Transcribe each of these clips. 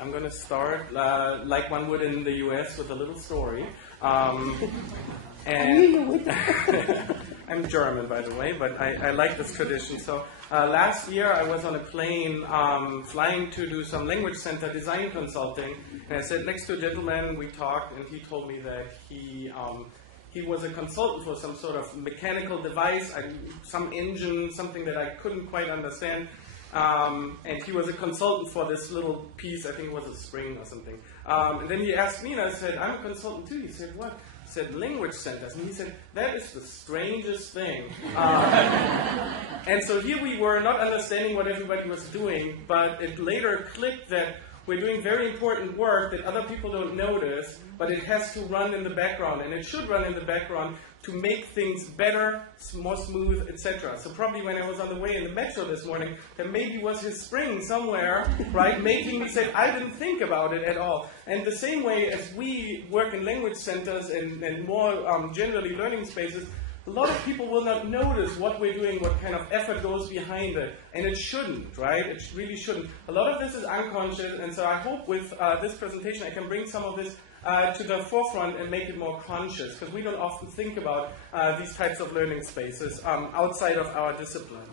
I'm going to start like one would in the US with a little story. And I'm German, by the way, but I like this tradition. So last year I was on a plane flying to do some language center design consulting, and I sat next to a gentleman. We talked, and he told me that he was a consultant for some sort of mechanical device, some engine, something that I couldn't quite understand. And he was a consultant for this little piece. I think it was a spring or something. And then he asked me, and I said, I'm a consultant too. He said, what? I said, language centers. And he said, that is the strangest thing. And so here we were, not understanding what everybody was doing, but it later clicked that we're doing very important work that other people don't notice, but it has to run in the background, and it should run in the background to make things better, more smooth, etc. So probably when I was on the way in the metro this morning, there maybe was his spring somewhere, right, making me say, I didn't think about it at all. And the same way as we work in language centers and more generally learning spaces, a lot of people will not notice what we're doing, what kind of effort goes behind it. And it shouldn't, right? It really shouldn't. A lot of this is unconscious, and so I hope with this presentation I can bring some of this to the forefront and make it more conscious, because we don't often think about these types of learning spaces outside of our discipline.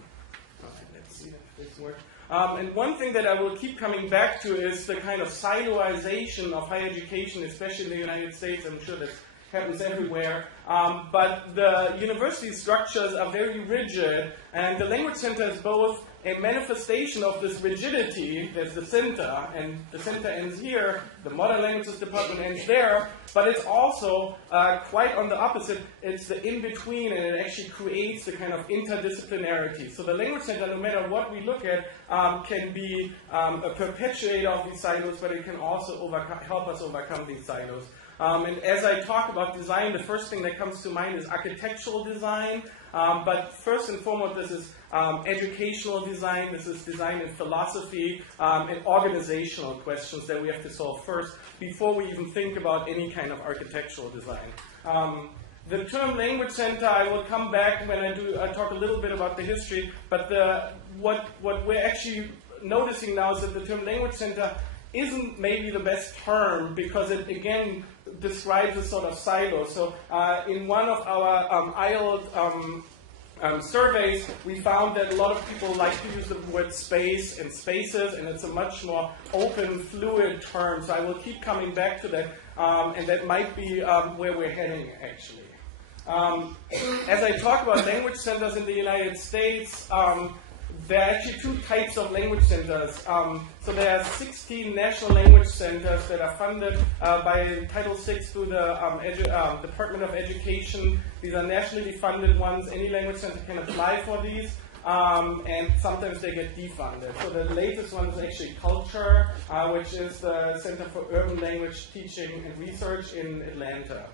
Okay, let's see if this works. And one thing that I will keep coming back to is the kind of siloization of higher education, especially in the United States. I'm sure that happens everywhere. But the university structures are very rigid, and the language center is both a manifestation of this rigidity. There's the center, and the center ends here, the modern languages department ends there, but it's also quite on the opposite. It's the in-between, and it actually creates the kind of interdisciplinarity. So the language center, no matter what we look at, can be a perpetuator of these silos, but it can also help us overcome these silos. And as I talk about design, the first thing that comes to mind is architectural design. But first and foremost, this is educational design. This is design in philosophy and organizational questions that we have to solve first before we even think about any kind of architectural design. The term language center, I will come back when I talk a little bit about the history. But what we're actually noticing now is that the term language center isn't maybe the best term, because it again describes a sort of silo. So in one of our IELTS surveys, we found that a lot of people like to use the word space and spaces, and it's a much more open, fluid term. So I will keep coming back to that, and that might be where we're heading, actually. As I talk about language centers in the United States, there are actually two types of language centers. So there are 16 national language centers that are funded by Title VI through the Department of Education. These are nationally funded ones. Any language center can apply for these, and sometimes they get defunded. So the latest one is actually Culture, which is the Center for Urban Language Teaching and Research in Atlanta.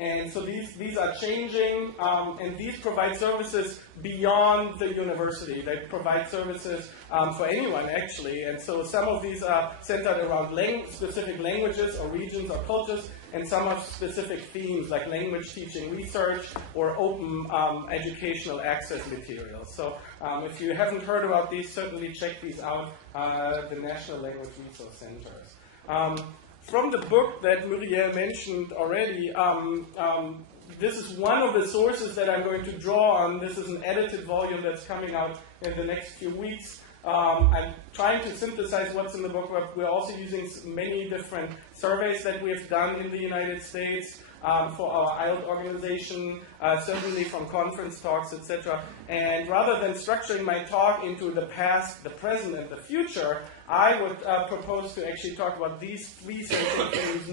And so these are changing, and these provide services beyond the university. They provide services for anyone, actually. And so some of these are centered around specific languages or regions or cultures, and some have specific themes like language teaching research or open educational access materials. So if you haven't heard about these, certainly check these out, the National Language Resource Centers. From the book that Muriel mentioned already, this is one of the sources that I'm going to draw on. This is an edited volume that's coming out in the next few weeks. I'm trying to synthesize what's in the book, but we're also using many different surveys that we've done in the United States for our IELTS organization, certainly from conference talks, etc. And rather than structuring my talk into the past, the present, and the future, I would propose to actually talk about these three central themes.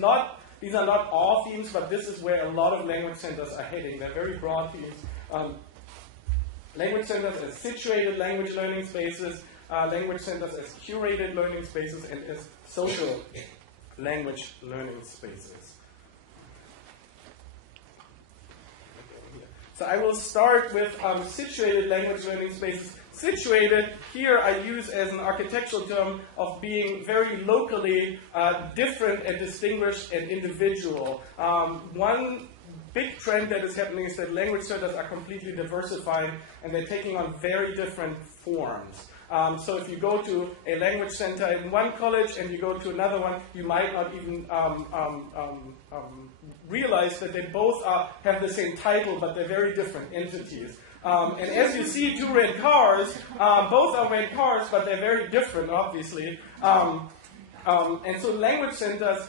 These are not all themes, but this is where a lot of language centers are heading. They're very broad themes. Language centers as situated language learning spaces, language centers as curated learning spaces, and as social language learning spaces. So I will start with situated language learning spaces. Situated, here I use as an architectural term of being very locally different and distinguished and individual. One big trend that is happening is that language centers are completely diversifying, and they're taking on very different forms. So if you go to a language center in one college and you go to another one, you might not even realize that they both have the same title, but they're very different entities. And as you see, two red cars, both are red cars, but they're very different, obviously. And so language centers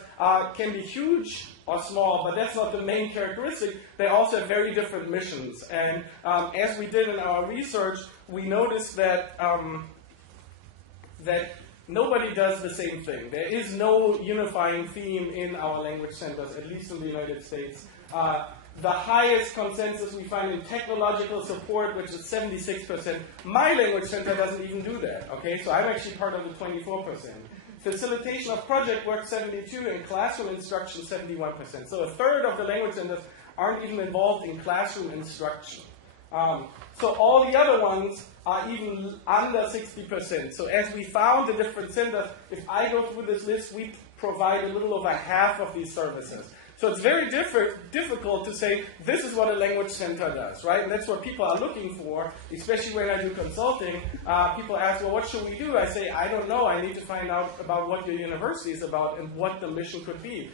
can be huge or small, but that's not the main characteristic. They also have very different missions. And as we did in our research, we noticed that that nobody does the same thing. There is no unifying theme in our language centers, at least in the United States. The highest consensus we find in technological support, which is 76%. My language center doesn't even do that, okay? So I'm actually part of the 24%. Facilitation of project work, 72%, and classroom instruction, 71%. So a third of the language centers aren't even involved in classroom instruction. So all the other ones are even under 60%. So as we found the different centers, if I go through this list, we provide a little over half of these services. So it's very difficult to say, this is what a language center does, right? And that's what people are looking for, especially when I do consulting. People ask, well, what should we do? I say, I don't know. I need to find out about what your university is about and what the mission could be.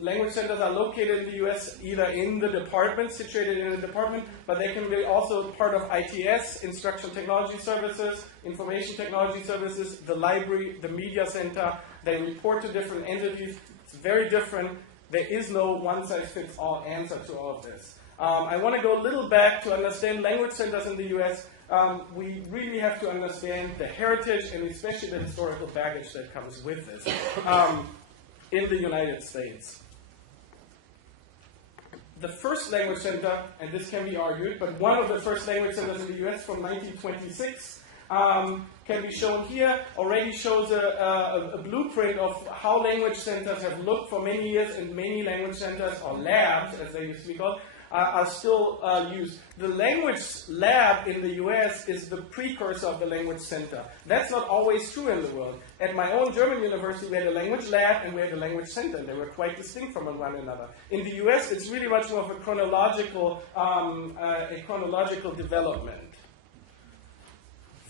Language centers are located in the U.S. either in the department, situated in a department, but they can be also part of ITS, Instructional Technology Services, Information Technology Services, the library, the media center. They report to different entities. It's very different. There is no one-size-fits-all answer to all of this. I want to go a little back to understand language centers in the U.S. We really have to understand the heritage and especially the historical baggage that comes with this in the United States. The first language center, and this can be argued, but one of the first language centers in the U.S. from 1926 can be shown here, already shows a blueprint of how language centers have looked for many years, and many language centers, or labs, as they used to be called, are still used. The language lab in the US is the precursor of the language center. That's not always true in the world. At my own German university, we had a language lab and we had a language center, and they were quite distinct from one another. In the US, it's really much more of a chronological development.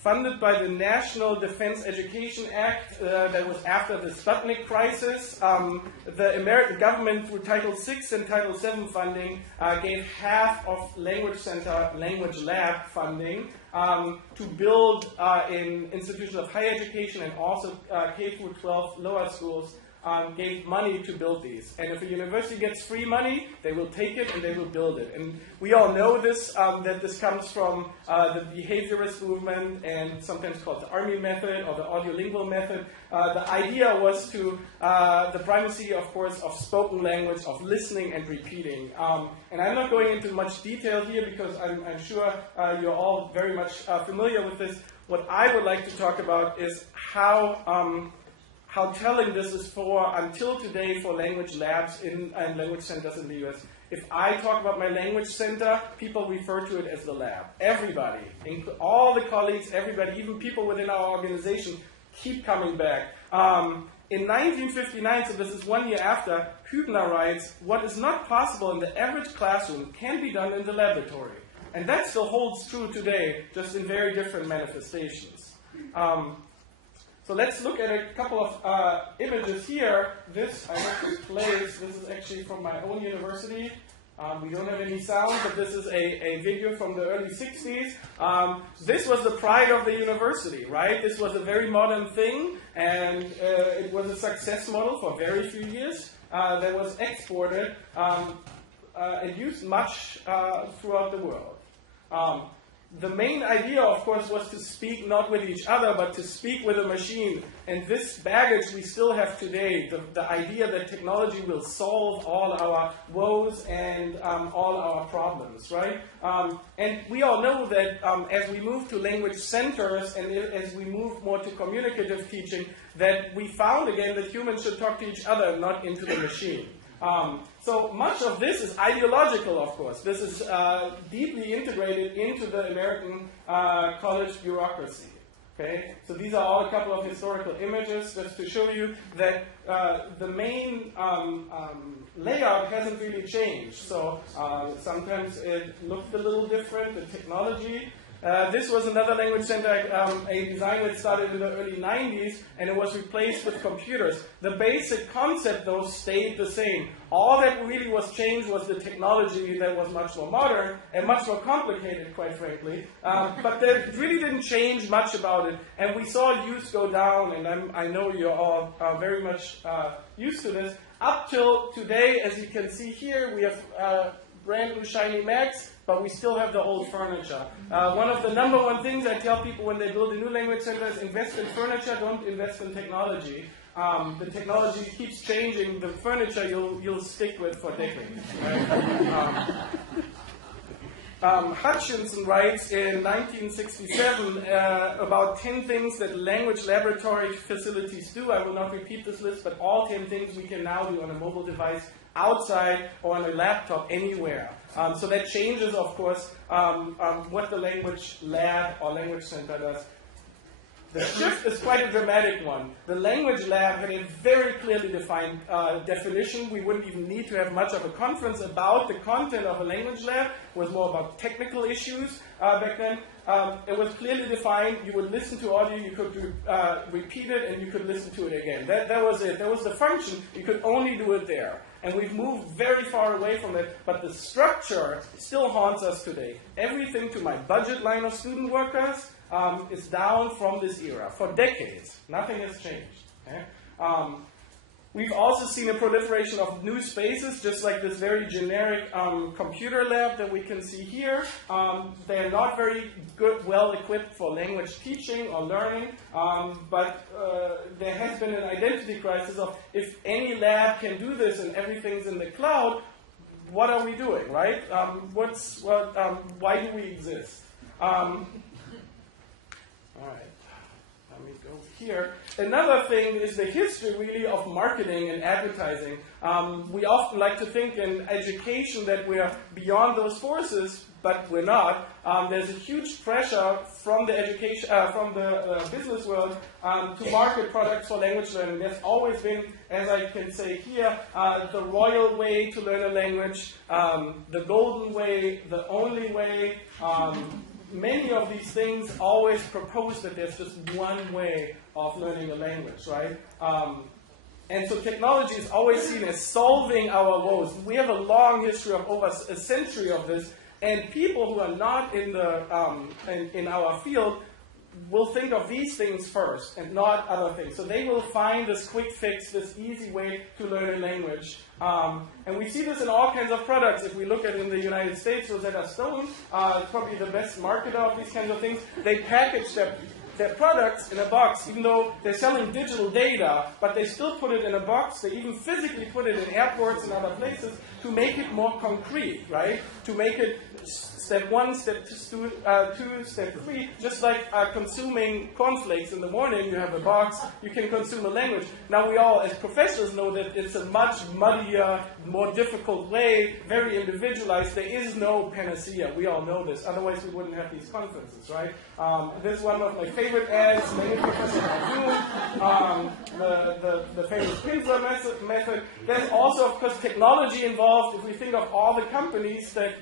Funded by the National Defense Education Act that was after the Sputnik crisis, the American government through Title VI and Title VII funding gave half of language center, language lab funding to build in institutions of higher education and also K through 12 lower schools. Gave money to build these. And if a university gets free money, they will take it and they will build it. And we all know this, that this comes from the behaviorist movement and sometimes called the Army method or the audiolingual method. The idea was to, the primacy, of course, of spoken language, of listening and repeating. And I'm not going into much detail here because I'm sure you're all very much familiar with this. What I would like to talk about is how telling this is until today, for language labs and language centers in the US. If I talk about my language center, people refer to it as the lab. Everybody, all the colleagues, everybody, even people within our organization, keep coming back. In 1959, so this is 1 year after, Hübner writes, what is not possible in the average classroom can be done in the laboratory. And that still holds true today, just in very different manifestations. So let's look at a couple of images here. This I have to place. This is actually from my own university. We don't have any sound, but this is a video from the early 60s. This was the pride of the university, right? This was a very modern thing, and it was a success model for very few years. That was exported and used much throughout the world. The main idea, of course, was to speak not with each other, but to speak with a machine. And this baggage we still have today, the idea that technology will solve all our woes and all our problems, right? And we all know that as we move to language centers and as we move more to communicative teaching, that we found again that humans should talk to each other, not into the machine. So much of this is ideological, of course. This is deeply integrated into the American college bureaucracy. Okay? So these are all a couple of historical images just to show you that the main layout hasn't really changed. So sometimes it looked a little different, the technology. This was another language center, a design that started in the early 90s, and it was replaced with computers. The basic concept, though, stayed the same. All that really was changed was the technology that was much more modern and much more complicated, quite frankly. But that really didn't change much about it. And we saw use go down, and I know you're all very much used to this. Up till today, as you can see here, we have brand new shiny Macs, but we still have the old furniture. One of the #1 things I tell people when they build a new language center is invest in furniture, don't invest in technology. The technology keeps changing. The furniture you'll stick with for decades. Right? Hutchinson writes in 1967 about 10 things that language laboratory facilities do. I will not repeat this list, but all 10 things we can now do on a mobile device outside or on a laptop anywhere. So that changes, of course, what the language lab or language center does. The shift is quite a dramatic one. The language lab had a very clearly defined definition. We wouldn't even need to have much of a conference about the content of a language lab. It was more about technical issues back then. It was clearly defined. You would listen to audio, you could repeat it, and you could listen to it again. That was it. That was the function. You could only do it there. And we've moved very far away from it, but the structure still haunts us today. Everything to my budget line of student workers is down from this era. For decades, nothing has changed. Okay? We've also seen a proliferation of new spaces, just like this very generic computer lab that we can see here. They're not very good, well equipped for language teaching or learning, but there has been an identity crisis of if any lab can do this and everything's in the cloud, what are we doing, right? Why do we exist? All right. Let me go here. Another thing is the history, really, of marketing and advertising. We often like to think in education that we're beyond those forces, but we're not. There's a huge pressure from the business world to market products for language learning. There's always been, as I can say here, the royal way to learn a language, the golden way, the only way. Many of these things always propose that there's just one way of learning a language, right? And so technology is always seen as solving our woes. We have a long history of over a century of this, and people who are not in our field will think of these things first and not other things. So they will find this quick fix, this easy way to learn a language. And we see this in all kinds of products. If we look at in the United States, Rosetta Stone, probably the best marketer of these kinds of things. They package their products in a box, even though they're selling digital data, but they still put it in a box. They even physically put it in airports and other places to make it more concrete, right? To make it step 1, step 2, step 3, just like consuming cornflakes in the morning, you have a box, you can consume a language. Now we all, as professionals, know that it's a much muddier, more difficult way, very individualized. There is no panacea. We all know this. Otherwise, we wouldn't have these conferences, right? This is one of my favorite ads, Language Professor on Zoom, the famous Pinsler method. There's also, of course, technology involved. If we think of all the companies that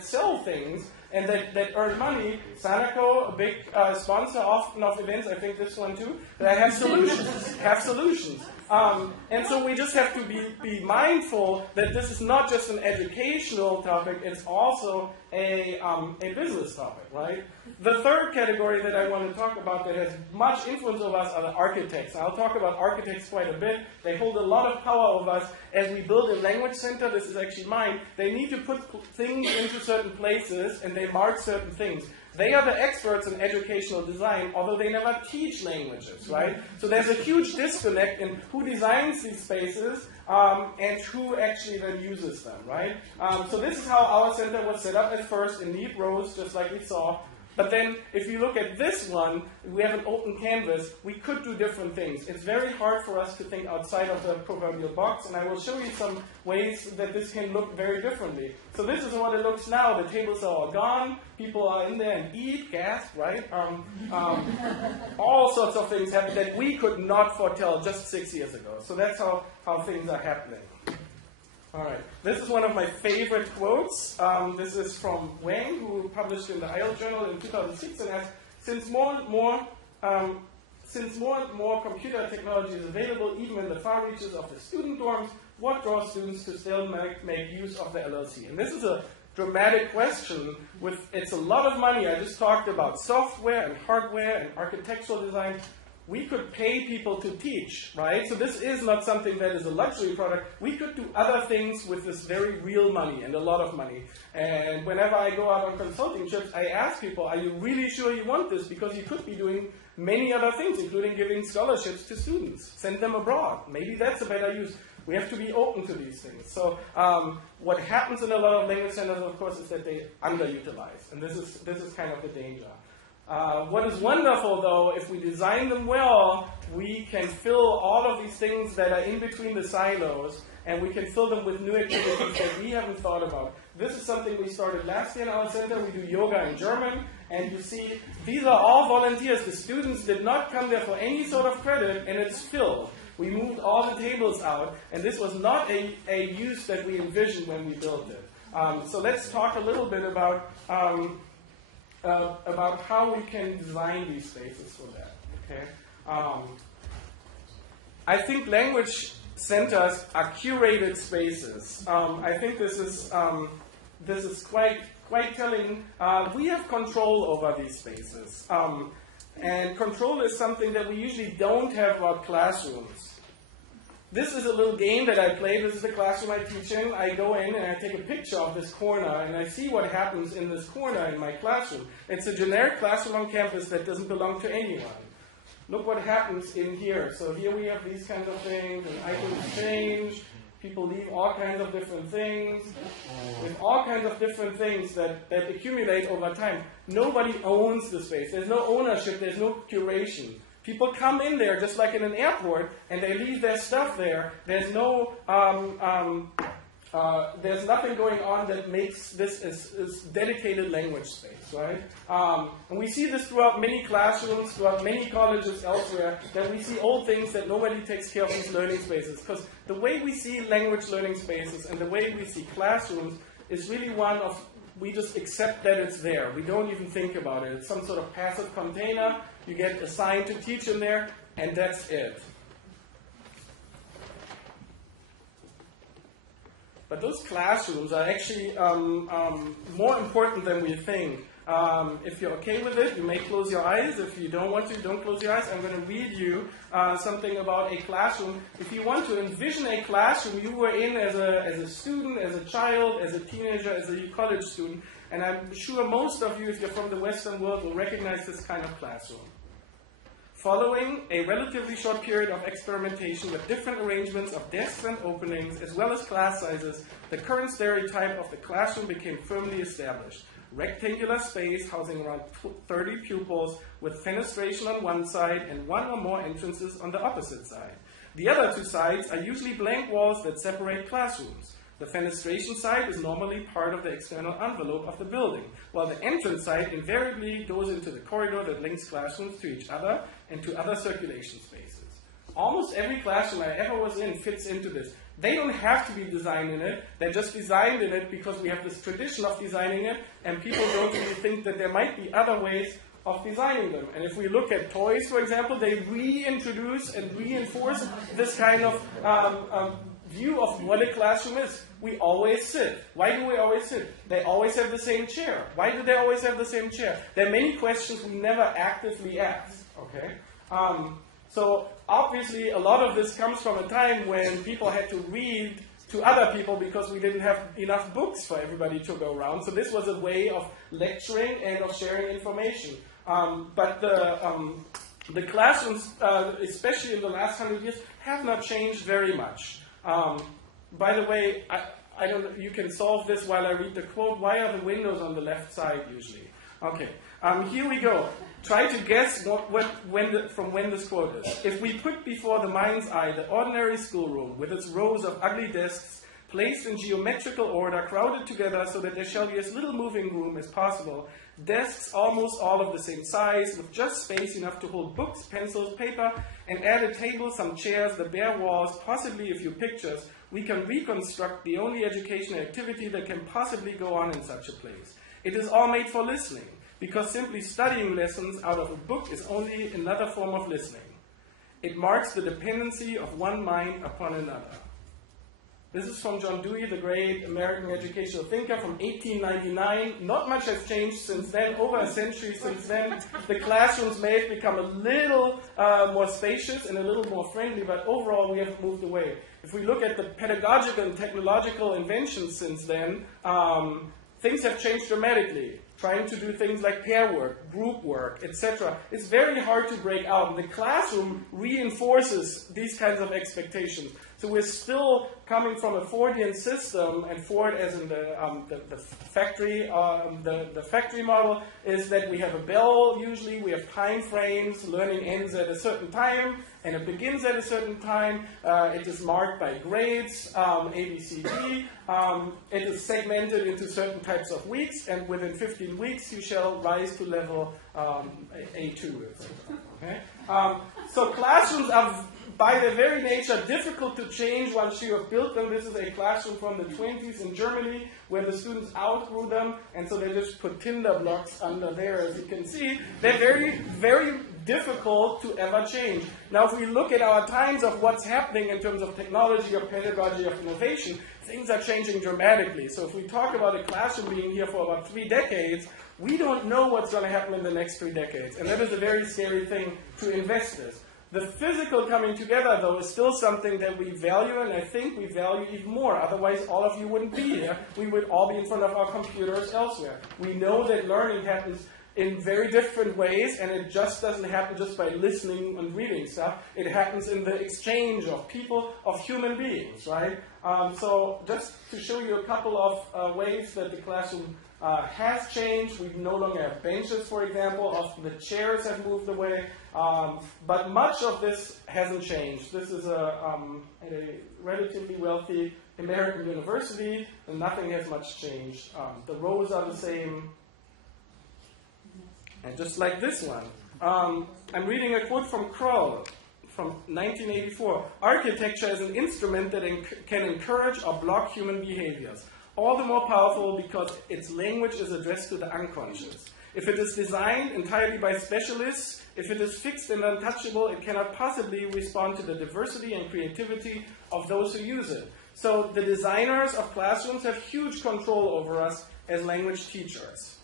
sell things and that earn money, Sanaco, a big sponsor often of events, I think this one too, that have solutions. And so we just have to be mindful that this is not just an educational topic, it's also a business topic, right? The third category that I want to talk about that has much influence over us are the architects. I'll talk about architects quite a bit. They hold a lot of power over us. As we build a language center, this is actually mine, they need to put things into certain places and they mark certain things. They are the experts in educational design, although they never teach languages, right? So there's a huge disconnect in who designs these spaces and who actually then uses them, right? So this is how our center was set up at first in neat rows, just like we saw. But then, if you look at this one, we have an open canvas. We could do different things. It's very hard for us to think outside of the proverbial box, and I will show you some ways that this can look very differently. So this is what it looks now. The tables are all gone. People are in there and eat, gasp, right? All sorts of things happen that we could not foretell just 6 years ago. So that's how things are happening. All right. This is one of my favorite quotes. This is from Wang, who published in the IELTS Journal in 2006, and asks, since more and more computer technology is available even in the far reaches of the student dorms, what draws students to still make use of the LLC? And this is a dramatic question. It's a lot of money. I just talked about software and hardware and architectural design. We could pay people to teach, right? So this is not something that is a luxury product. We could do other things with this very real money and a lot of money. And whenever I go out on consulting trips, I ask people, are you really sure you want this? Because you could be doing many other things, including giving scholarships to students. Send them abroad. Maybe that's a better use. We have to be open to these things. So what happens in a lot of language centers, of course, is that they underutilize. And this is kind of the danger. What is wonderful, though, if we design them well, we can fill all of these things that are in between the silos, and we can fill them with new activities that we haven't thought about. This is something we started last year in our center. We do yoga in German, and you see, these are all volunteers. The students did not come there for any sort of credit, and it's filled. We moved all the tables out, and this was not a use that we envisioned when we built it. So let's talk a little bit about how we can design these spaces for that. Okay? I think language centers are curated spaces. I think this is quite telling. We have control over these spaces. And control is something that we usually don't have about classrooms. This is a little game that I play. This is the classroom I teach in. I go in and I take a picture of this corner and I see what happens in this corner in my classroom. It's a generic classroom on campus that doesn't belong to anyone. Look what happens in here. So here we have these kinds of things, and items change. People leave all kinds of different things. With all kinds of different things that accumulate over time. Nobody owns the space. There's no ownership. There's no curation. People come in there just like in an airport, and they leave their stuff there. There's no, there's nothing going on that makes this as dedicated language space, right? And we see this throughout many classrooms, throughout many colleges elsewhere, that we see old things that nobody takes care of these learning spaces. Because the way we see language learning spaces and the way we see classrooms is really one of, we just accept that it's there. We don't even think about it. It's some sort of passive container. You get assigned to teach in there, and that's it. But those classrooms are actually more important than we think. If you're okay with it, you may close your eyes. If you don't want to, don't close your eyes. I'm going to read you something about a classroom. If you want to envision a classroom you were in as a student, as a child, as a teenager, as a college student, and I'm sure most of you, if you're from the Western world, will recognize this kind of classroom. Following a relatively short period of experimentation with different arrangements of desks and openings, as well as class sizes, the current stereotype of the classroom became firmly established. Rectangular space housing around 30 pupils with fenestration on one side and one or more entrances on the opposite side. The other two sides are usually blank walls that separate classrooms. The fenestration side is normally part of the external envelope of the building, while the entrance side invariably goes into the corridor that links classrooms to each other and to other circulation spaces. Almost every classroom I ever was in fits into this. They don't have to be designed in it. They're just designed in it because we have this tradition of designing it, and people don't really think that there might be other ways of designing them. And if we look at toys, for example, they reintroduce and reinforce this kind of view of what a classroom is. We always sit. Why do we always sit? They always have the same chair. Why do they always have the same chair? There are many questions we never actively ask. Okay? So obviously a lot of this comes from a time when people had to read to other people because we didn't have enough books for everybody to go around. So this was a way of lecturing and of sharing information. But the classrooms, especially in the last 100 years, have not changed very much. By the way, I don't know, you can solve this while I read the quote. Why are the windows on the left side usually? Okay, here we go. Try to guess from when this quote is. If we put before the mind's eye the ordinary schoolroom with its rows of ugly desks, placed in geometrical order, crowded together so that there shall be as little moving room as possible. Desks almost all of the same size, with just space enough to hold books, pencils, paper, and add a table, some chairs, the bare walls, possibly a few pictures. We can reconstruct the only educational activity that can possibly go on in such a place. It is all made for listening, because simply studying lessons out of a book is only another form of listening. It marks the dependency of one mind upon another. This is from John Dewey, the great American educational thinker from 1899. Not much has changed since then, over a century since then. The classrooms may have become a little more spacious and a little more friendly, but overall we have moved away. If we look at the pedagogical and technological inventions since then, things have changed dramatically. Trying to do things like pair work, group work, etc. It's very hard to break out. And the classroom reinforces these kinds of expectations. So we're still coming from a Fordian system, and Ford, as in the factory, the factory model, is that we have a bell usually, we have time frames, learning ends at a certain time, and it begins at a certain time. It is marked by grades, A, B, C, D. It is segmented into certain types of weeks, and within 15 weeks you shall rise to level A2, etc. Okay? So classrooms are, by their very nature, difficult to change once you have built them. This is a classroom from the 20s in Germany where the students outgrew them, and so they just put tinder blocks under there, as you can see. They're very, very difficult to ever change. Now, if we look at our times of what's happening in terms of technology, of pedagogy, of innovation, things are changing dramatically. So if we talk about a classroom being here for about 3 decades, we don't know what's going to happen in the next 3 decades. And that is a very scary thing to investors. The physical coming together, though, is still something that we value, and I think we value even more. Otherwise, all of you wouldn't be here. We would all be in front of our computers elsewhere. We know that learning happens in very different ways, and it just doesn't happen just by listening and reading stuff. It happens in the exchange of people, of human beings, right? So just to show you a couple of ways that the classroom has changed. We no longer have benches, for example. Often the chairs have moved away. But much of this hasn't changed. This is at a relatively wealthy American university, and nothing has much changed. The rows are the same. And just like this one. I'm reading a quote from Kroll from 1984. Architecture is an instrument that can encourage or block human behaviors. All the more powerful because its language is addressed to the unconscious. If it is designed entirely by specialists, if it is fixed and untouchable, it cannot possibly respond to the diversity and creativity of those who use it. So the designers of classrooms have huge control over us as language teachers.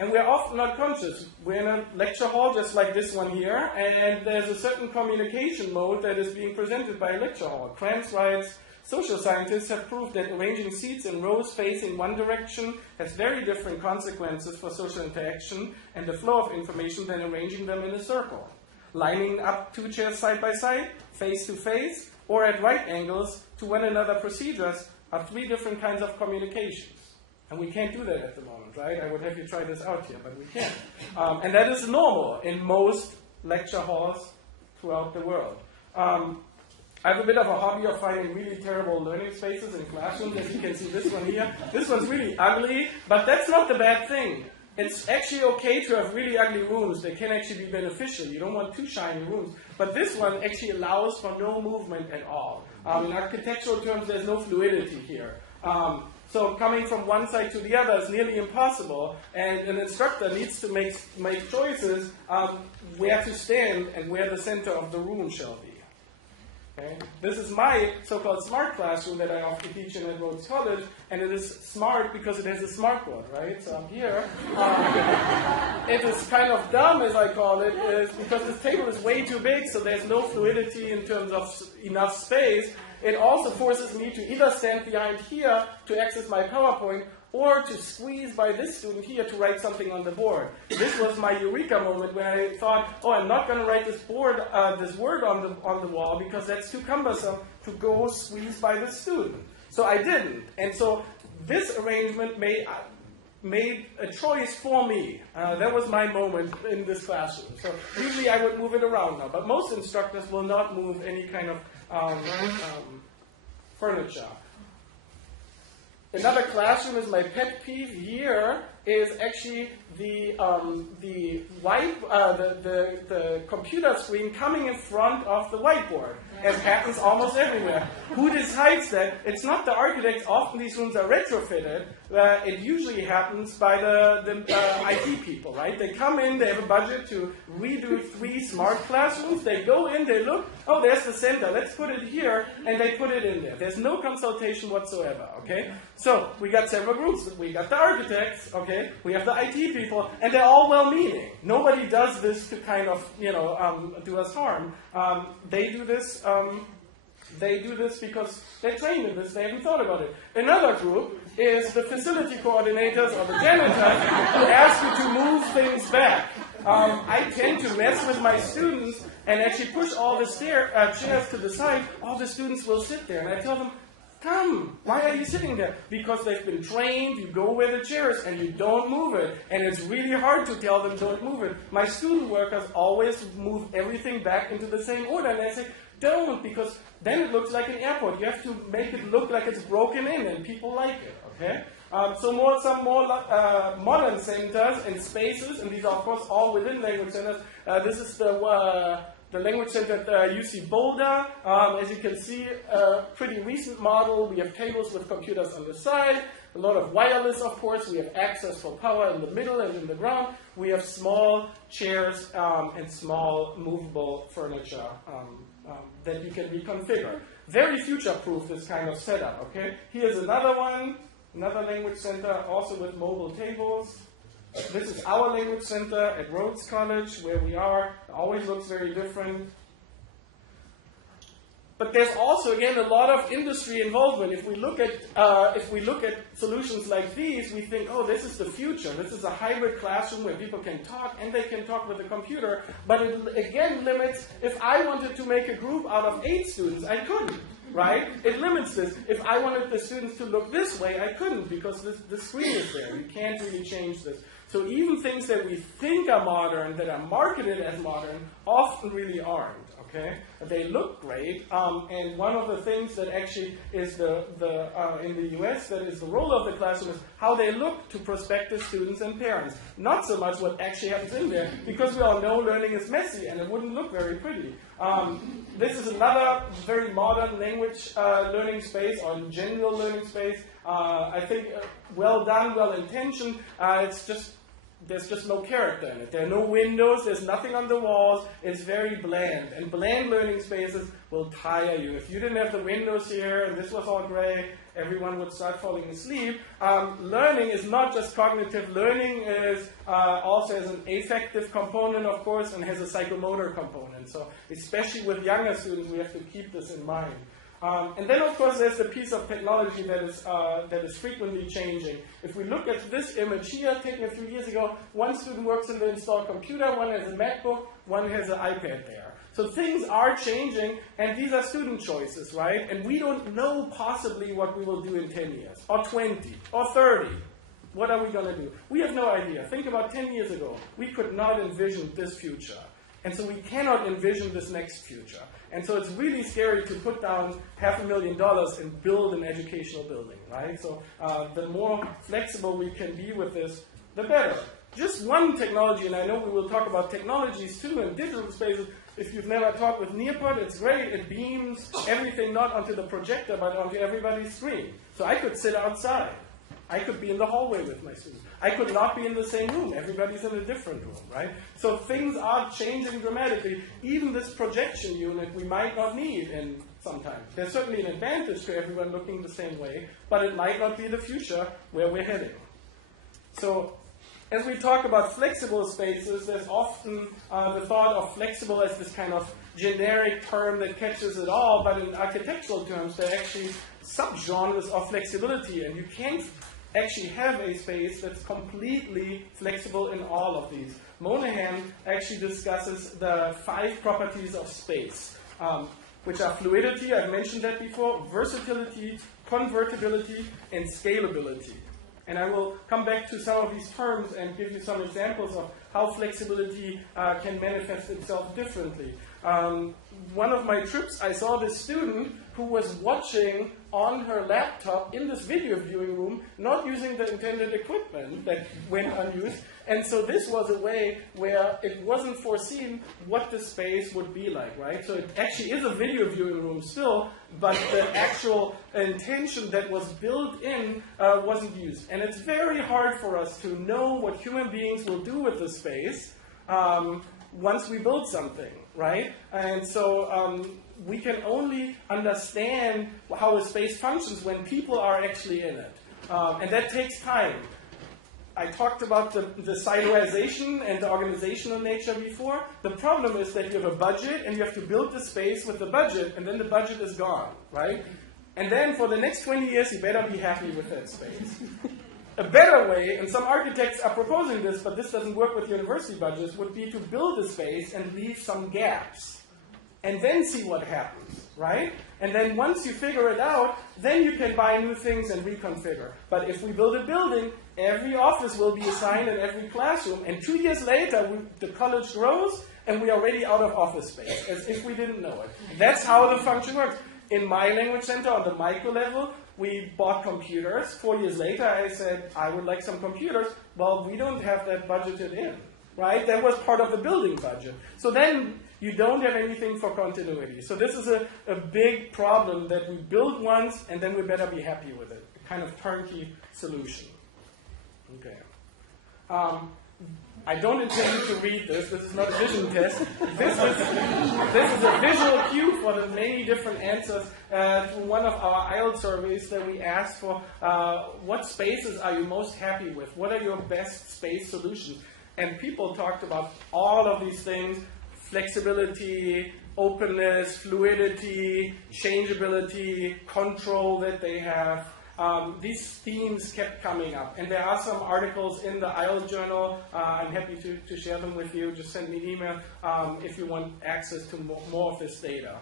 And we're often not conscious. We're in a lecture hall just like this one here, and there's a certain communication mode that is being presented by a lecture hall. Krantz writes, social scientists have proved that arranging seats in rows facing one direction has very different consequences for social interaction and the flow of information than arranging them in a circle. Lining up 2 chairs side by side, face to face, or at right angles to one another procedures are 3 different kinds of communications. And we can't do that at the moment, right? I would have you try this out here, but we can't. And that is normal in most lecture halls throughout the world. I have a bit of a hobby of finding really terrible learning spaces in classrooms. As you can see this one here. This one's really ugly, but that's not the bad thing. It's actually okay to have really ugly rooms. They can actually be beneficial. You don't want too shiny rooms. But this one actually allows for no movement at all. In architectural terms, there's no fluidity here. So coming from one side to the other is nearly impossible, and an instructor needs to make choices where to stand and where the center of the room shall be. Okay? This is my so-called smart classroom that I often teach in at Rhodes College, and it is smart because it has a smartboard, right? So I'm here. It is kind of dumb, as I call it, is because this table is way too big, so there's no fluidity in terms of enough space. It also forces me to either stand behind here to access my PowerPoint or to squeeze by this student here to write something on the board. This was my eureka moment when I thought, oh, I'm not going to write this word on the wall because that's too cumbersome to go squeeze by the student. So I didn't. And so this arrangement made a choice for me. That was my moment in this classroom. So usually I would move it around now, but most instructors will not move any kind of furniture. Another classroom is my pet peeve here is actually the computer screen coming in front of the whiteboard, as happens almost everywhere. Who decides that? It's not the architects. Often these rooms are retrofitted. It usually happens by the IT people, right? They come in, they have a budget to redo 3 smart classrooms. They go in, they look, oh, there's the center. Let's put it here, and they put it in there. There's no consultation whatsoever, okay? So we got several groups. We got the architects, okay? We have the IT people, and they're all well-meaning. Nobody does this to kind of, do us harm. They do this because they're trained in this. They haven't thought about it. Another group is the facility coordinators or the janitors who ask you to move things back. I tend to mess with my students and actually push all the chairs to the side. All the students will sit there, and I tell them, come, why are you sitting there? Because they've been trained, you go where the chair is and you don't move it. And it's really hard to tell them don't move it. My student workers always move everything back into the same order. And I say, don't, because then it looks like an airport. You have to make it look like it's broken in and people like it, okay? Some more modern centers and spaces, and these are of course all within language centers. This is the language center at UC Boulder. As you can see, a pretty recent model. We have tables with computers on the side, a lot of wireless, of course. We have access for power in the middle and in the ground. We have small chairs and small movable furniture that you can reconfigure. Very future-proof, this kind of setup, okay? Here's another one, another language center, also with mobile tables. This is our language center at Rhodes College, where we are. It always looks very different. But there's also, again, a lot of industry involvement. If we look at solutions like these, we think, oh, this is the future. This is a hybrid classroom where people can talk and they can talk with the computer. But it, again, limits, if I wanted to make a group out of 8 students, I couldn't. Right? It limits this. If I wanted the students to look this way, I couldn't because the screen is there. You can't really change this. So even things that we think are modern, that are marketed as modern, often really aren't. Okay? They look great, and one of the things that actually is in the US that is the role of the classroom is how they look to prospective students and parents. Not so much what actually happens in there, because we all know learning is messy and it wouldn't look very pretty. This is another very modern language learning space or general learning space. I think well done, well intentioned. There's just no character in it. There are no windows, there's nothing on the walls, it's very bland. And bland learning spaces will tire you. If you didn't have the windows here and this was all gray, everyone would start falling asleep. Learning is not just cognitive. Learning is also has an affective component, of course, and has a psychomotor component. So especially with younger students, we have to keep this in mind. And then, of course, there's the piece of technology that is frequently changing. If we look at this image here, taken a few years ago, one student works in the installed computer, one has a MacBook, one has an iPad there. So things are changing, and these are student choices, right? And we don't know possibly what we will do in 10 years, or 20, or 30. What are we going to do? We have no idea. Think about 10 years ago. We could not envision this future. And so we cannot envision this next future. And so it's really scary to put down $500,000 and build an educational building, right? So the more flexible we can be with this, the better. Just one technology, and I know we will talk about technologies too in digital spaces. If you've never talked with Nearpod, it's great. It beams everything not onto the projector, but onto everybody's screen. So I could sit outside. I could be in the hallway with my students. I could not be in the same room. Everybody's in a different room, right? So things are changing dramatically. Even this projection unit we might not need in some time. There's certainly an advantage to everyone looking the same way, but it might not be the future where we're heading. So as we talk about flexible spaces, there's often the thought of flexible as this kind of generic term that catches it all, but in architectural terms, there are actually subgenres of flexibility, and you can't actually have a space that's completely flexible in all of these. Moynihan actually discusses the 5 properties of space, which are fluidity, I've mentioned that before, versatility, convertibility, and scalability. And I will come back to some of these terms and give you some examples of how flexibility can manifest itself differently. One of my trips, I saw this student who was watching on her laptop in this video viewing room, not using the intended equipment that went unused. And so this was a way where it wasn't foreseen what the space would be like, right? So it actually is a video viewing room still, but the actual intention that was built in wasn't used. And it's very hard for us to know what human beings will do with the space once we build something, right? And so we can only understand how a space functions when people are actually in it. And that takes time. I talked about the siloization and the organizational nature before. The problem is that you have a budget and you have to build the space with the budget, and then the budget is gone, right? And then for the next 20 years, you better be happy with that space. A better way, and some architects are proposing this, but this doesn't work with university budgets, would be to build a space and leave some gaps, and then see what happens, right? And then once you figure it out, then you can buy new things and reconfigure. But if we build a building, every office will be assigned in every classroom, and 2 years later, the college grows, and we are already out of office space, as if we didn't know it. That's how the function works. In my language center, on the micro level, we bought computers. 4 years later, I said, I would like some computers. Well, we don't have that budgeted in, right? That was part of the building budget. So then you don't have anything for continuity. So this is a big problem that we build once, and then we better be happy with it. A kind of turnkey solution. Okay. I don't intend you to read this. This is not a vision test. This is a visual cue for the many different answers to one of our IELTS surveys that we asked for. What spaces are you most happy with? What are your best space solutions? And people talked about all of these things: flexibility, openness, fluidity, changeability, control that they have. These themes kept coming up, and there are some articles in the IELTS journal. I'm happy to share them with you. Just send me an email if you want access to more of this data.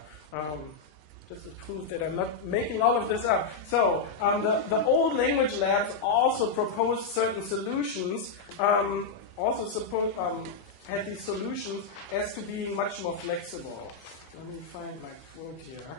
Just to prove that I'm not making all of this up. So the old language labs also proposed certain solutions, had these solutions as to being much more flexible. Let me find my quote here.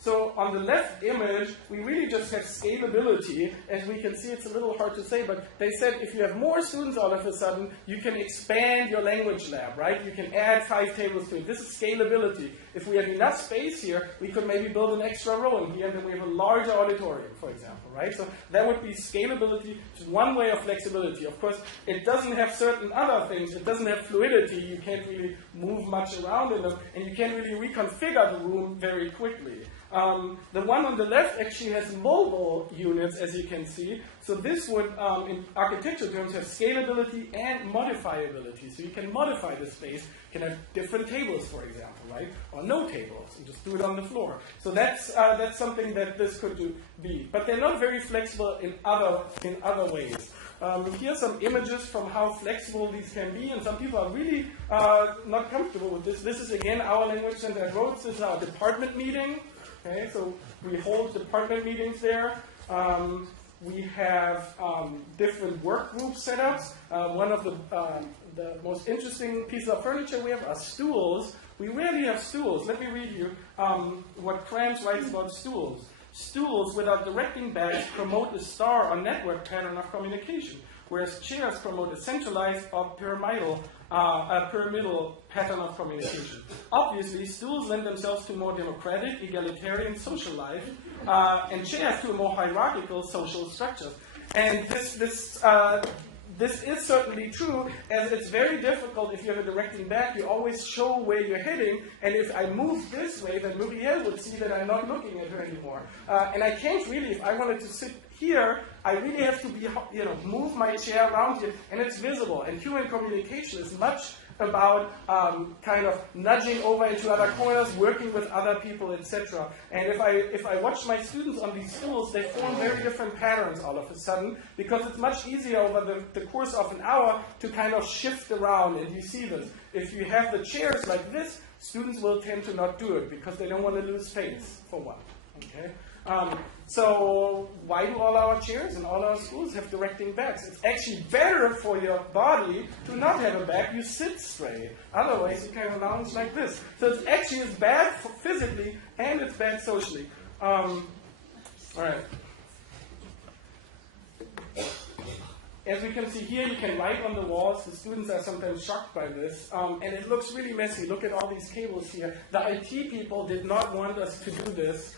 So on the left image, we really just have scalability. As we can see, it's a little hard to say, but they said if you have more students all of a sudden, you can expand your language lab, right? You can add 5 tables to it. This is scalability. If we have enough space here, we could maybe build an extra row in here, and then we have a larger auditorium, for example, right? So that would be scalability, which is one way of flexibility. Of course, it doesn't have certain other things. It doesn't have fluidity. You can't really move much around in them, and you can't really reconfigure the room very quickly. The one on the left actually has mobile units, as you can see. So this would, in architectural terms, have scalability and modifiability. So you can modify the space. You can have different tables, for example, right? Or no tables, and just do it on the floor. So that's something that this could be. But they're not very flexible in other ways. Here are some images from how flexible these can be, and some people are really not comfortable with this. This is, again, our language center at Rhodes. This is our department meeting. Okay, so we hold department meetings there. We have different work group setups. One of the most interesting pieces of furniture we have are stools. We rarely have stools. Let me read you what Krams writes about stools. Stools without directing backs promote a star or network pattern of communication, whereas chairs promote a centralized or pyramidal pattern of communication. Obviously, stools lend themselves to more democratic, egalitarian social life, and chairs to a more hierarchical social structure. And this is certainly true, as it's very difficult if you have a directing back. You always show where you're heading, and if I move this way, then Muriel would see that I'm not looking at her anymore. And I can't really, if I wanted to sit here, I really have to move my chair around here, and it's visible. And human communication is much about kind of nudging over into other corners, working with other people, etc. And if I watch my students on these stools, they form very different patterns all of a sudden, because it's much easier over the course of an hour to kind of shift around, and you see this. If you have the chairs like this, students will tend to not do it, because they don't want to lose space, for one. Okay? So why do all our chairs in all our schools have directing backs? It's actually better for your body to not have a back. You sit straight. Otherwise, you kind of lounge like this. So it's actually bad physically and it's bad socially. All right. As we can see here, you can write on the walls. The students are sometimes shocked by this. And it looks really messy. Look at all these cables here. The IT people did not want us to do this.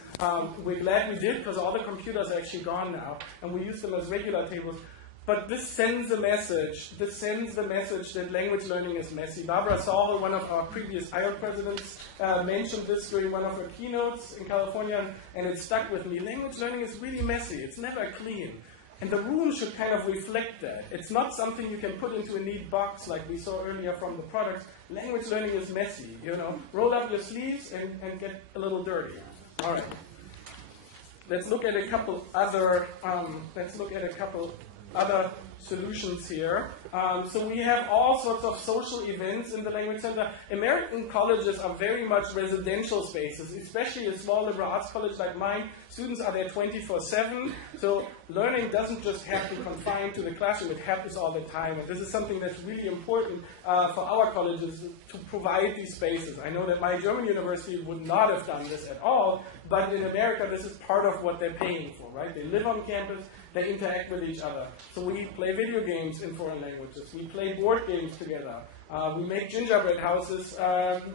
We're glad we did because all the computers are actually gone now. And we use them as regular tables. But this sends a message. This sends the message that language learning is messy. Barbara Saul, one of our previous IOT presidents, mentioned this during one of her keynotes in California. And it stuck with me. Language learning is really messy. It's never clean. And the room should kind of reflect that. It's not something you can put into a neat box like we saw earlier from the products. Language learning is messy, you know. Roll up your sleeves and get a little dirty. All right. Let's look at a couple other solutions here. So we have all sorts of social events in the Language Center. American colleges are very much residential spaces, especially a small liberal arts college like mine. Students are there 24/7, so learning doesn't just have to confine to the classroom, it happens all the time. And this is something that's really important for our colleges to provide these spaces. I know that my German university would not have done this at all, but in America this is part of what they're paying for, right? They live on campus, they interact with each other. So we play video games in foreign languages. We play board games together. We make gingerbread houses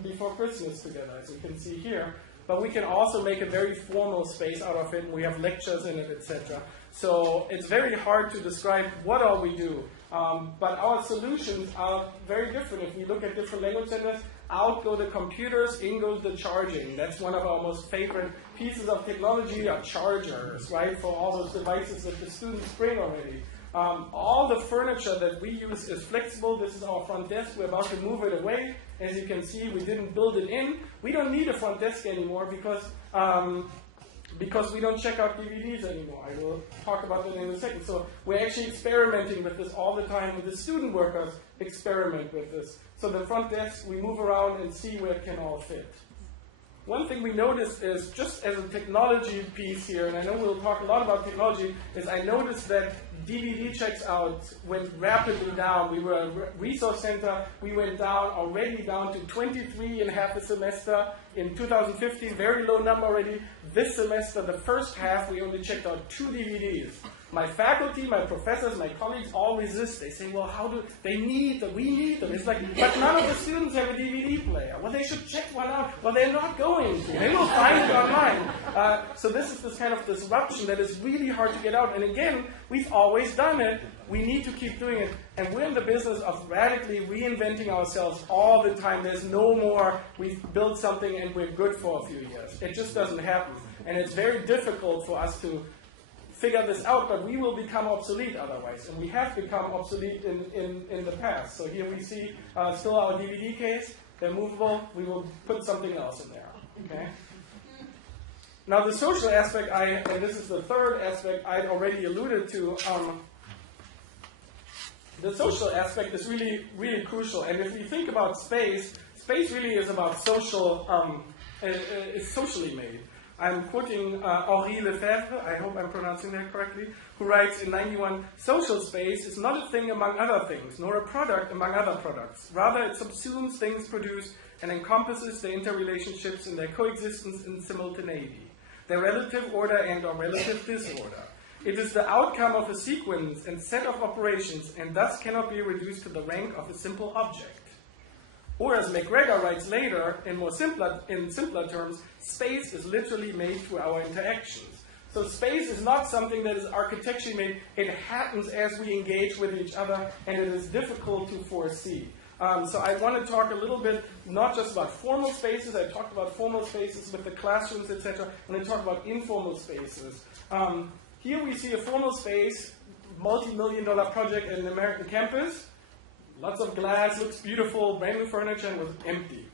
before Christmas together, as you can see here. But we can also make a very formal space out of it. We have lectures in it, etc. So it's very hard to describe what all we do. But our solutions are very different. If we look at different language centers, out go the computers, in goes the charging. That's one of our most favorite pieces of technology, are chargers, right, for all those devices that the students bring already. All the furniture that we use is flexible. This is our front desk. We're about to move it away. As you can see, we didn't build it in. We don't need a front desk anymore because we don't check out DVDs anymore. I will talk about that in a second. So we're actually experimenting with this all the time. The student workers experiment with this. So the front desk, we move around and see where it can all fit. One thing we noticed is, just as a technology piece here, and I know we'll talk a lot about technology, is I noticed that DVD checks out went rapidly down. We were a resource center. We went already down to 23 in half a semester. In 2015, very low number already. This semester, the first half, we only checked out 2 DVDs. My faculty, my professors, my colleagues all resist. They say, well, how do they need them? We need them. It's like, but none of the students have a DVD player. Well, they should check one out. Well, they're not going to. They will find it online. So this is this kind of disruption that is really hard to get out. And again, we've always done it. We need to keep doing it. And we're in the business of radically reinventing ourselves all the time. There's no more, we've built something and we're good for a few years. It just doesn't happen. And it's very difficult for us to figure this out, but we will become obsolete otherwise. And we have become obsolete in the past. So here we see still our DVD case. They're movable. We will put something else in there. Okay. Now the social aspect, and this is the third aspect I already alluded to. The social aspect is really, really crucial. And if you think about space really is about social, it's socially made. I'm quoting Henri Lefebvre, I hope I'm pronouncing that correctly, who writes in 91, social space is not a thing among other things, nor a product among other products. Rather, it subsumes things produced and encompasses their interrelationships in their coexistence and simultaneity, their relative order and or relative disorder. It is the outcome of a sequence and set of operations, and thus cannot be reduced to the rank of a simple object. Or as McGregor writes later, in simpler terms, space is literally made through our interactions. So space is not something that is architecturally made. It happens as we engage with each other, and it is difficult to foresee. So I want to talk a little bit, not just about formal spaces. I talked about formal spaces with the classrooms, etc. I'm going to talk about informal spaces. Here we see a formal space, multi-million-dollar project at an American campus. Lots of glass, looks beautiful, brand new furniture, and was empty.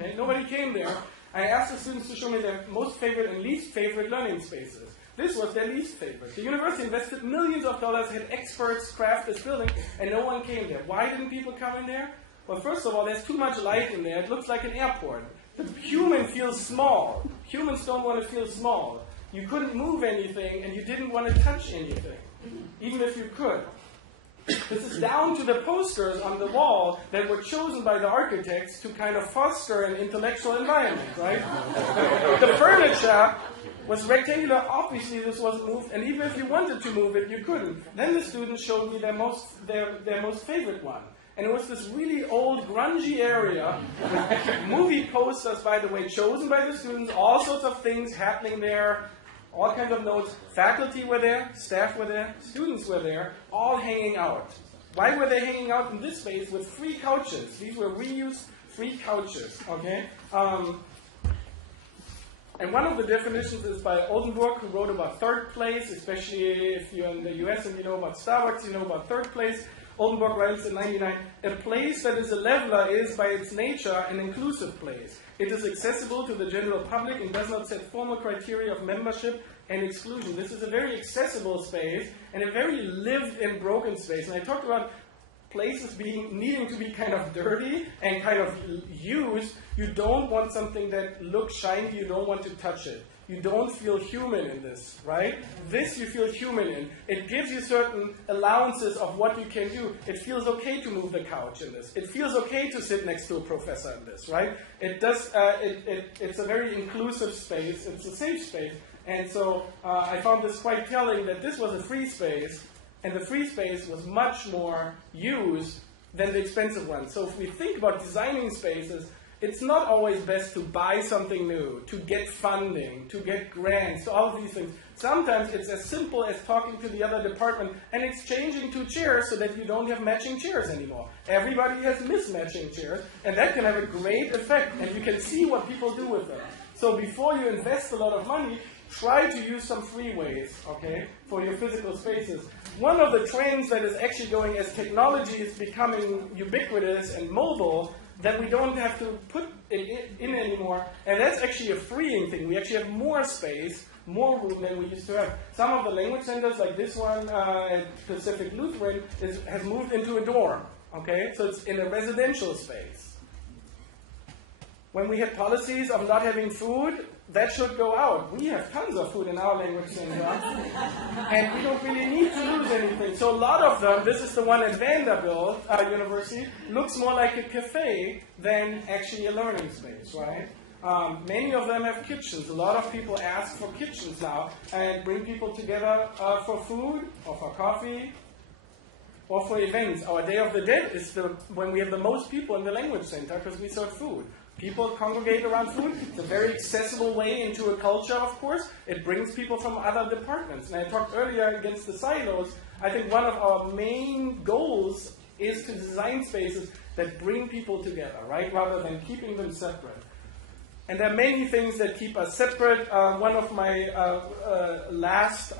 Okay? Nobody came there. I asked the students to show me their most favorite and least favorite learning spaces. This was their least favorite. The university invested millions of dollars, had experts craft this building, and no one came there. Why didn't people come in there? Well, first of all, there's too much light in there. It looks like an airport. The human feels small. Humans don't want to feel small. you couldn't move anything and you didn't want to touch anything, even if you could. This is down to the posters on the wall that were chosen by the architects to kind of foster an intellectual environment, right? The furniture was rectangular. Obviously, this wasn't moved, and even if you wanted to move it, you couldn't. Then the students showed me their most favorite one. And it was this really old, grungy area with movie posters, by the way, chosen by the students, all sorts of things happening there, all kinds of notes. Faculty were there, staff were there, students were there, all hanging out. Why were they hanging out in this space with free couches? These were reused free couches, okay? And one of the definitions is by Oldenburg, who wrote about third place, especially if you're in the US and you know about Starbucks, you know about third place. Oldenburg writes in 1999, a place that is a leveler is, by its nature, an inclusive place. It is accessible to the general public and does not set formal criteria of membership and exclusion. This is a very accessible space and a very lived-in, broken space. And I talked about places needing to be kind of dirty and kind of used. You don't want something that looks shiny. You don't want to touch it. You don't feel human in this, right? This you feel human in. It gives you certain allowances of what you can do. It feels okay to move the couch in this. It feels okay to sit next to a professor in this, right? It does. It's a very inclusive space. It's a safe space. And so I found this quite telling that this was a free space, and the free space was much more used than the expensive one. So if we think about designing spaces, it's not always best to buy something new, to get funding, to get grants, all of these things. Sometimes it's as simple as talking to the other department and exchanging 2 chairs so that you don't have matching chairs anymore. Everybody has mismatching chairs, and that can have a great effect, and you can see what people do with them. So before you invest a lot of money, try to use some free ways, okay, for your physical spaces. One of the trends that is actually going as technology is becoming ubiquitous and mobile, that we don't have to put it in anymore, and that's actually a freeing thing. We actually have more space, more room than we used to have. Some of the language centers, like this one at Pacific Lutheran, has moved into a dorm, okay? So it's in a residential space. When we had policies of not having food, that should go out. We have tons of food in our language center, and we don't really need to lose anything. So a lot of them, this is the one at Vanderbilt University, looks more like a cafe than actually a learning space, right? Many of them have kitchens. A lot of people ask for kitchens now and bring people together for food or for coffee or for events. Our Day of the Dead is when we have the most people in the language center because we serve food. People congregate around food. It's a very accessible way into a culture, of course. It brings people from other departments. And I talked earlier against the silos. I think one of our main goals is to design spaces that bring people together, right, rather than keeping them separate. And there are many things that keep us separate. One of my last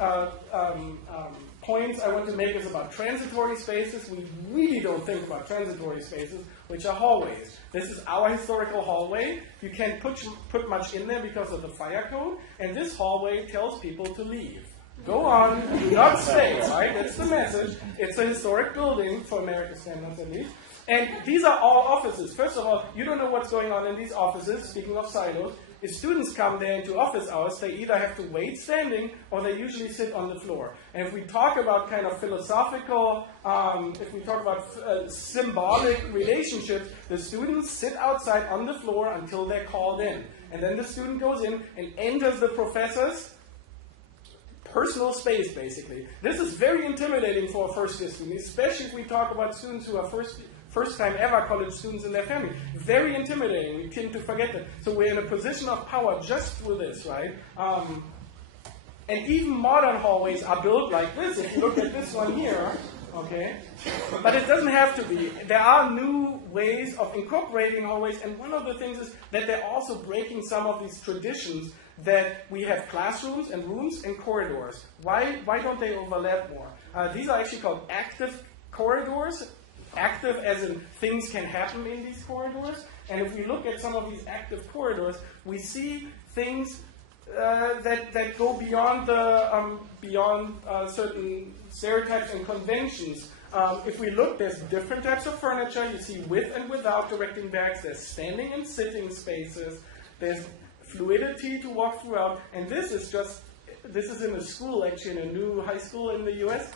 points I want to make is about transitory spaces. We really don't think about transitory spaces, which are hallways. This is our historical hallway. You can't put much in there because of the fire code, and this hallway tells people to leave. Go on, do not stay, right? That's the message. It's a historic building, for American standards at least. And these are all offices. First of all, you don't know what's going on in these offices, speaking of silos. If students come there into office hours, they either have to wait standing or they usually sit on the floor. And if we talk about kind of philosophical, if we talk about symbolic relationships, the students sit outside on the floor until they're called in. And then the student goes in and enters the professor's personal space, basically. This is very intimidating for a first-year student, especially if we talk about students who are first-time ever college students in their family. Very intimidating. We tend to forget that. So we're in a position of power just through this, right? And even modern hallways are built like this. If you look at this one here, okay? But it doesn't have to be. There are new ways of incorporating hallways, and one of the things is that they're also breaking some of these traditions that we have classrooms and rooms and corridors. Why don't they overlap more? These are actually called active corridors. Active as in things can happen in these corridors. And if we look at some of these active corridors, we see things that go beyond certain stereotypes and conventions. If we look, there's different types of furniture. You see with and without directing backs. There's standing and sitting spaces. There's fluidity to walk throughout. And this is just this is in a school, actually, in a new high school in the US.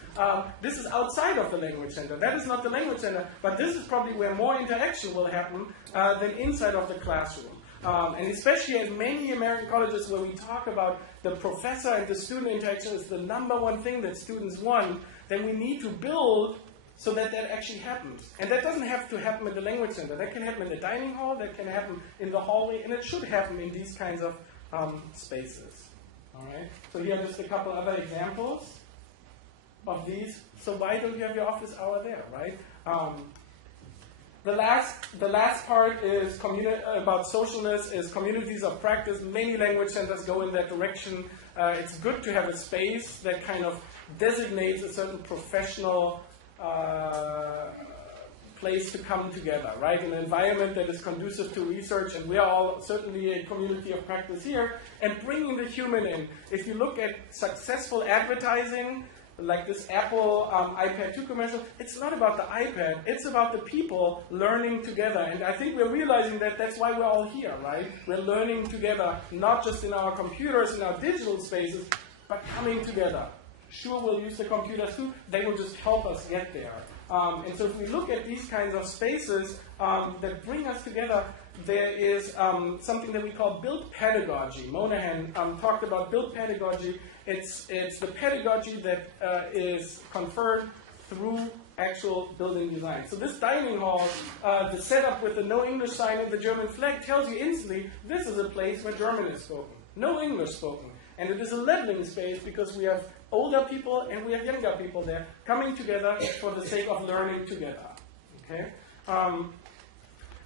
This is outside of the language center. That is not the language center, but this is probably where more interaction will happen than inside of the classroom. And especially at many American colleges where we talk about the professor and the student interaction is the number one thing that students want, then we need to build so that that actually happens. And that doesn't have to happen in the language center. That can happen in the dining hall, that can happen in the hallway, and it should happen in these kinds of spaces. All right? So here are just a couple other examples of these. So why don't you have your office hour there, right? The last part is about socialness, is communities of practice. Many language centers go in that direction. It's good to have a space that kind of designates a certain professional place to come together, right? An environment that is conducive to research, and we are all certainly a community of practice here, and bringing the human in. If you look at successful advertising, like this Apple iPad 2 commercial, it's not about the iPad, it's about the people learning together. And I think we're realizing that that's why we're all here, right? We're learning together, not just in our computers, in our digital spaces, but coming together. Sure, we'll use the computers too, they will just help us get there. And so if we look at these kinds of spaces that bring us together, there is something that we call built pedagogy. Monahan talked about built pedagogy. It's the pedagogy that is conferred through actual building design. So this dining hall, the setup with the no English sign and the German flag tells you instantly this is a place where German is spoken, no English spoken. And it is a leveling space because we have older people and we have younger people there coming together for the sake of learning together. Okay?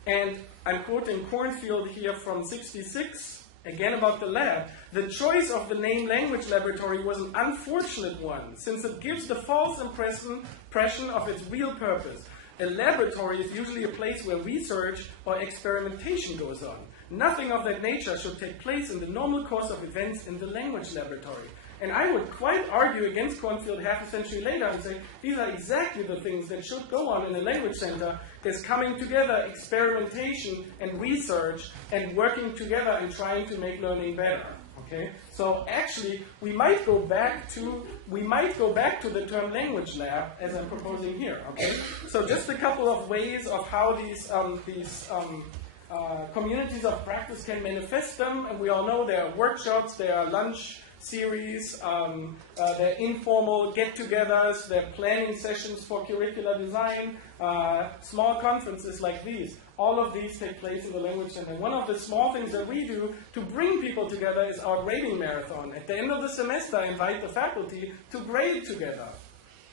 And I'm quoting Cornfield here from '66, again about the lab. The choice of the name Language Laboratory was an unfortunate one, since it gives the false impression of its real purpose. A laboratory is usually a place where research or experimentation goes on. Nothing of that nature should take place in the normal course of events in the language laboratory. And I would quite argue against Cornfield half a century later and say these are exactly the things that should go on in a language center, is coming together, experimentation and research, and working together and trying to make learning better. Okay? So actually, we might go back to the term language lab as I'm proposing here. Okay? So just a couple of ways of how these communities of practice can manifest them, and we all know there are workshops, there are lunch series, there are informal get-togethers, there are planning sessions for curricular design, small conferences like these. All of these take place in the Language Center. One of the small things that we do to bring people together is our grading marathon. At the end of the semester, I invite the faculty to grade together.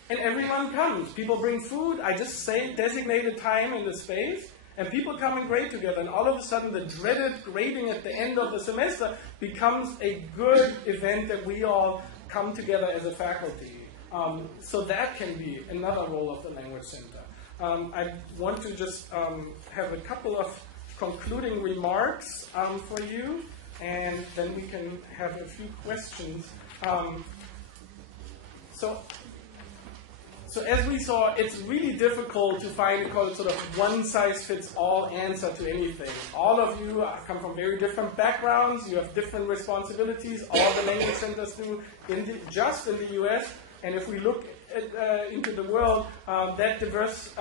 And everyone comes. People bring food. I just say designated time in the space. And people come and grade together, and all of a sudden the dreaded grading at the end of the semester becomes a good event that we all come together as a faculty. So that can be another role of the Language Center. I want to just have a couple of concluding remarks for you, and then we can have a few questions. So as we saw, it's really difficult to find a sort of one-size-fits-all answer to anything. All of you come from very different backgrounds. You have different responsibilities. All the language centers do, just in the US. And if we look into the world, that diverse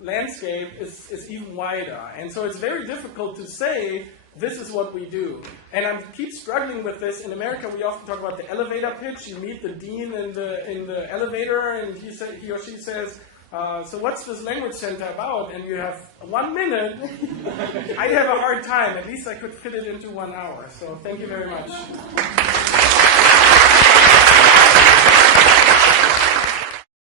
landscape is even wider. And so it's very difficult to say, this is what we do. And I keep struggling with this. In America, we often talk about the elevator pitch. You meet the dean in the elevator, and he or she says, so what's this language center about? And you have 1 minute. I have a hard time. At least I could fit it into 1 hour. So thank you very much.